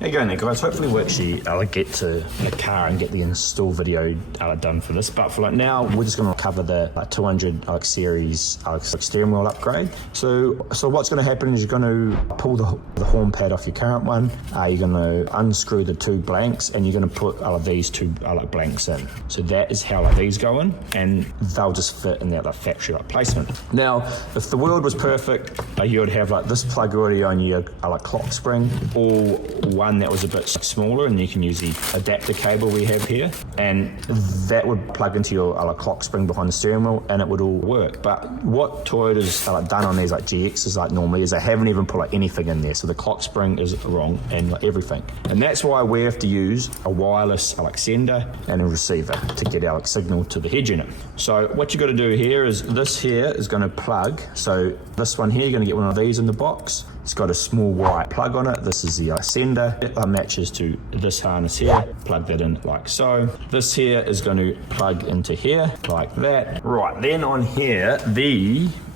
How you going there, guys? Hopefully we'll actually get to the car and get the install video done for this. But for like now, we're just going to cover the 200 series steering wheel upgrade. So what's going to happen is you're going to pull the horn pad off your current one. You're going to unscrew the two blanks, and you're going to put these two blanks in. So that is how these go in, and they'll just fit in that factory placement. Now, if the world was perfect, you would have this plug already on your clock spring, or one that was a bit smaller, and you can use the adapter cable we have here, and that would plug into your clock spring behind the steering wheel, and it would all work. But what Toyota's done on these GXs normally is they haven't even put anything in there, so the clock spring is wrong and everything, and that's why we have to use a wireless sender and a receiver to get our signal to the head unit. So what you got to do here is this here is going to plug. So this one here, you're going to get one of these in the box. It's got a small white plug on it. This is the sender. It matches to this harness here. Plug that in like so. This here is going to plug into here like that. Right, then on here,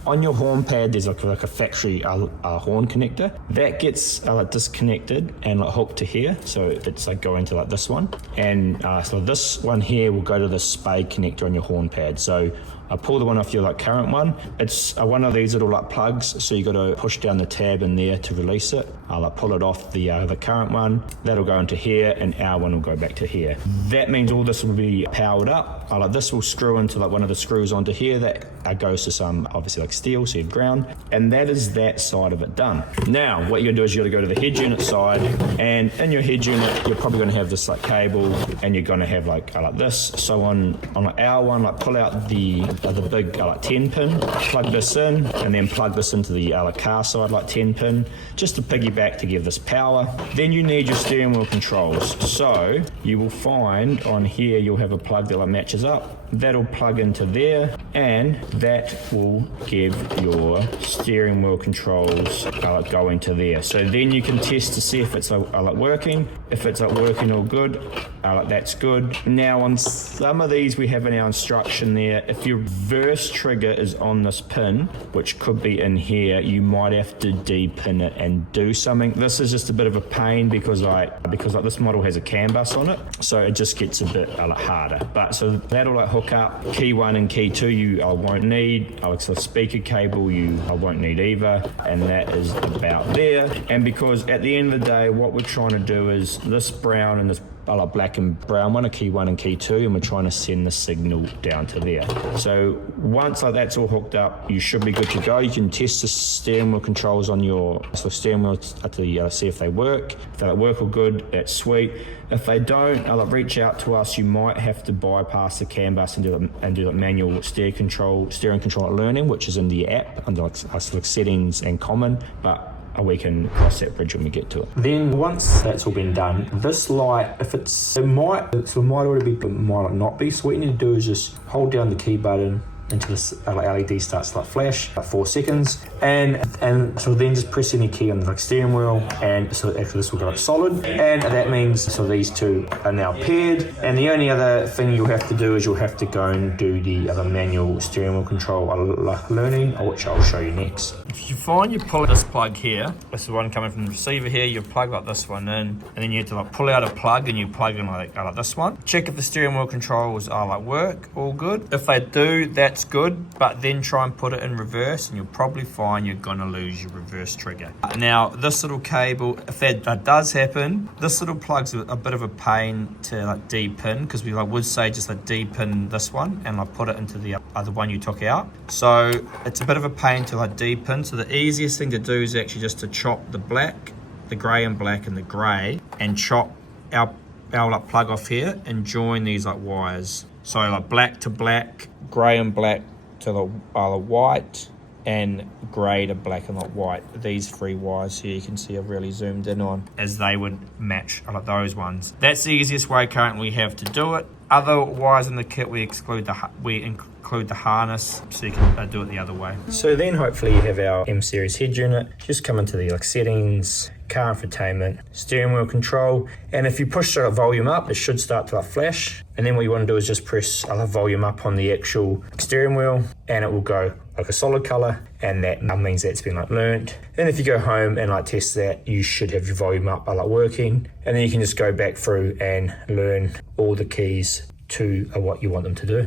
on your horn pad, there's like a factory horn connector that gets disconnected and hooked to here. So it's going to this one, and so this one here will go to the spade connector on your horn pad. So I pull the one off your current one. It's one of these little plugs, so you got to push down the tab in there to release it. I'll pull it off the current one. That'll go into here, and our one will go back to here. That means all this will be powered up. This will screw into one of the screws onto here that goes to some obviously steel, so you have ground, and that is that side of it done. Now what you're gonna do is you're gonna go to the head unit side, and in your head unit you're probably gonna have this cable, and you're gonna have like this. So on our one, pull out the big 10 pin, plug this in, and then plug this into the car side 10 pin, just to piggyback to give this power. Then you need your steering wheel controls. So you will find on here you'll have a plug that matches up. That'll plug into there, and that will give your steering wheel controls go into there. So then you can test to see if it's working. If it's working all good, that's good. Now on some of these we have in our instruction there, if your reverse trigger is on this pin, which could be in here, you might have to de-pin it and do something. This is just a bit of a pain because this model has a CAN bus on it, so it just gets a bit harder. But so that'll hook up. Key 1 and key 2 you won't need. So speaker cable you won't need either, and that is about there. And because at the end of the day what we're trying to do is this brown and this black and brown one are key 1 and key 2, and we're trying to send the signal down to there. So once that's all hooked up, you should be good to go. You can test the steering wheel controls on your steering wheel to see if they work. If they work all good, that's sweet. If they don't, reach out to us. You might have to bypass the CAN bus and do the manual steering control learning, which is in the app under settings and common, but we can cross that bridge when we get to it. Then once that's all been done, this light, it might already be, might not be. So what you need to do is just hold down the key button until this LED starts to flash, 4 seconds, and so then just press any key on the steering wheel, and so actually this will go solid, and that means so these two are now paired. And the only other thing you'll have to do is you'll have to go and do the other manual steering wheel control learning, which I'll show you next. If you find you pull this plug here, this is one coming from the receiver here, you plug this one in, and then you have to pull out a plug and you plug in like this one. Check if the steering wheel controls work, all good. If they do, that's good, but then try and put it in reverse, and you'll probably find you're gonna lose your reverse trigger. Now this little cable, if that does happen, this little plug's a bit of a pain to de-pin, because we would say just de-pin this one and put it into the other one you took out. So it's a bit of a pain to de-pin. So the easiest thing to do is actually just to chop the black, the grey and black and the grey, and chop our plug off here and join these wires. So black to black, grey and black to the white, and grey to black and white. These 3 wires here you can see I've really zoomed in on, as they would match those ones. That's the easiest way currently we have to do it. Other wires in the kit we include the harness, so you can do it the other way. So then hopefully you have our M series head unit. Just come into the settings, car infotainment, steering wheel control, and if you push the volume up, it should start to flash. And then what you want to do is just press volume up on the actual steering wheel, and it will go like a solid color, and that means that's been learnt. And if you go home and test that, you should have your volume up working, and then you can just go back through and learn all the keys to what you want them to do.